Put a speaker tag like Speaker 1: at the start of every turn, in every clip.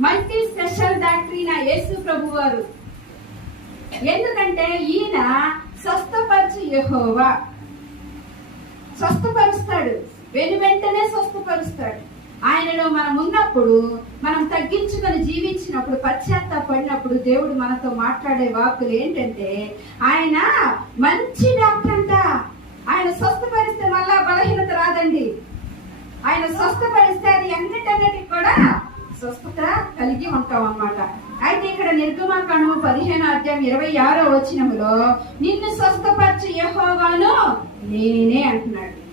Speaker 1: Multi special డాక్టరీన యేసు ప్రభు వారు ఎందుకంటే ఈయన స్వస్థపరచు యహోవా. స్వస్థపరుస్తాడు. వెను వెంటనే స్వస్థపరుస్తాడు. ఆయనలో మనం ఉన్నప్పుడు మనం తగ్గించుకొని జీవించినప్పుడు పశ్చాత్తాపడినప్పుడు దేవుడు మనతో మాట్లాడే వాక్కులు ఏంటంటే ఆయన మంచి డాక్టర్ అంట ఆయన స్వస్థపరిస్తే మళ్ళా బలహీనత రాదండి. ఆయన స్వస్థపరిస్తే కలిగి ఉంటాం అన్నమాట అయితే ఇక్కడ నిర్గమాకాండము పదిహేను అధ్యాయం ఇరవై ఆరో వచ్చినములో నిన్ను స్వస్థపరచు యెహోవాను నేనే అంటున్నాడు.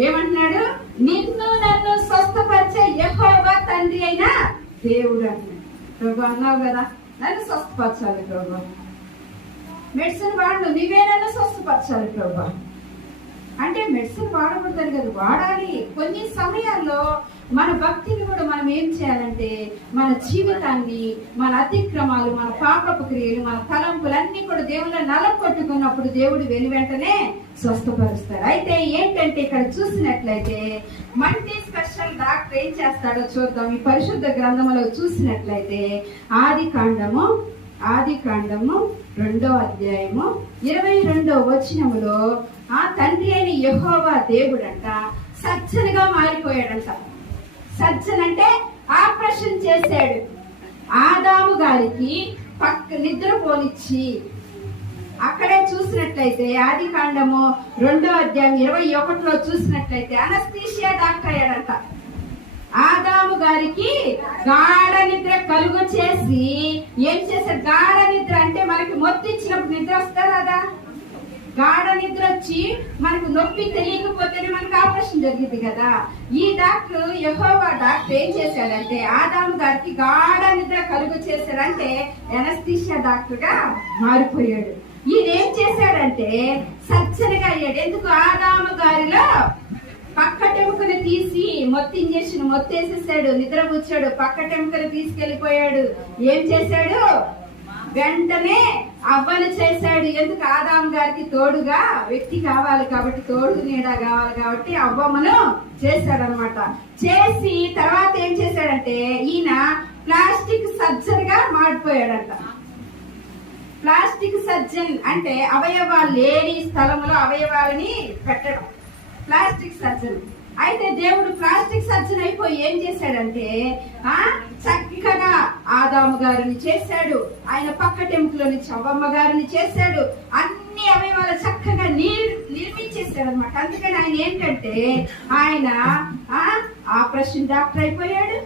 Speaker 1: ఏమంటున్నాడు? నిన్ను నన్ను స్వస్థపరిచే యహోవా తండ్రి అయిన దేవుడు అంటున్నాడు. ప్రభు అన్నావు కదా నన్ను స్వస్థపరచాలి ప్రభు. మెడిసిన్ వాడు నువ్వే నన్ను స్వస్థపరచాలి ప్రభు. అంటే మెడిసిన్ వాడకూడదు కదా వాడాలి. కొన్ని సమయాల్లో మన భక్తిని కూడా మనం ఏం చేయాలంటే మన జీవితాన్ని మన అతిక్రమాలు మన పాపపు క్రియలు మన తలంపులన్నీ కూడా దేవుళ్ళ నలకొట్టుకున్నప్పుడు దేవుడు వెను వెంటనే స్వస్థపరుస్తారు. అయితే ఏంటంటే ఇక్కడ చూసినట్లయితే మల్టీ స్పెషల్ డాక్టర్ ఏం చేస్తాడో చూద్దాం. ఈ పరిశుద్ధ గ్రంథంలో చూసినట్లయితే ఆది కాండము ఆది కాండము రెండో అధ్యాయము ఇరవై రెండో వచనములో ఆ తండ్రి అయిన యహోవా దేవుడంట సజ్జనగా మారిపోయాడంట. సజ్జన్ అంటే ఆపరేషన్ చేశాడు. ఆదాము గారికి పక్క నిద్రపోనిచ్చి అక్కడే చూసినట్లయితే ఆది కాండము రెండో అధ్యాయం ఇరవై ఒకటిలో చూసినట్లయితే అనస్థీషియా డాక్టర్ అయ్యాడంట. ఆదాము గారికి గాఢ నిద్ర కలుగు చేసి ఏం చేశాడు గాఢ నిద్ర అంటే మనకి మొత్తం ఇచ్చినప్పుడు నిద్ర వస్తా రాదా గాఢ నిద్ర వచ్చి మనకు నొప్పి తెలియకపోతేనే మనకు ఆపరేషన్ జరిగింది కదా. ఈ డాక్టర్ యహోవా డాక్టర్ ఏం చేశాడంటే ఆదాము గారికి గాఢ నిద్ర కలుగు చేశాడంటే ఎనస్థీషియా డాక్టర్గా మారిపోయాడు. ఈయన ఏం చేశాడంటే సచ్చనగా అయ్యాడు. ఎందుకు? ఆదాము గారిలో పక్కటెముకను తీసి మొత్తం ఇంజక్షన్ మొత్తేసేసాడు నిద్ర కూర్చాడు పక్కటెముకలు తీసుకెళ్ళిపోయాడు ఏం చేశాడు? వెంటనే అవ్వను చేశాడు. ఎందుకు? ఆదాం గారికి తోడుగా వ్యక్తి కావాలి కాబట్టి తోడు నీడ కావాలి కాబట్టి అవ్వమ్మను చేశాడనమాట చేసి తర్వాత ఏం చేశాడంటే ఈయన ప్లాస్టిక్ సర్జన్గా మారిపోయాడంట. ప్లాస్టిక్ సర్జన్ అంటే అవయవాలు లేని స్థలంలో అవయవాలని పెట్టడం. Plastic surgeon. అయితే దేవుడు ప్లాస్టిక్ సర్జన్ అయిపోయి ఏం చేశాడంటే ఆ చక్కగా ఆదాము గారిని చేశాడు ఆయన పక్క టెంపులో నుంచి గారిని చేశాడు అన్ని అవయవాలు చక్కగా నిర్ నిర్మించేశాడు అనమాట అందుకని ఆయన ఏంటంటే ఆయన ఆ ఆపరేషన్ డాక్టర్ అయిపోయాడు.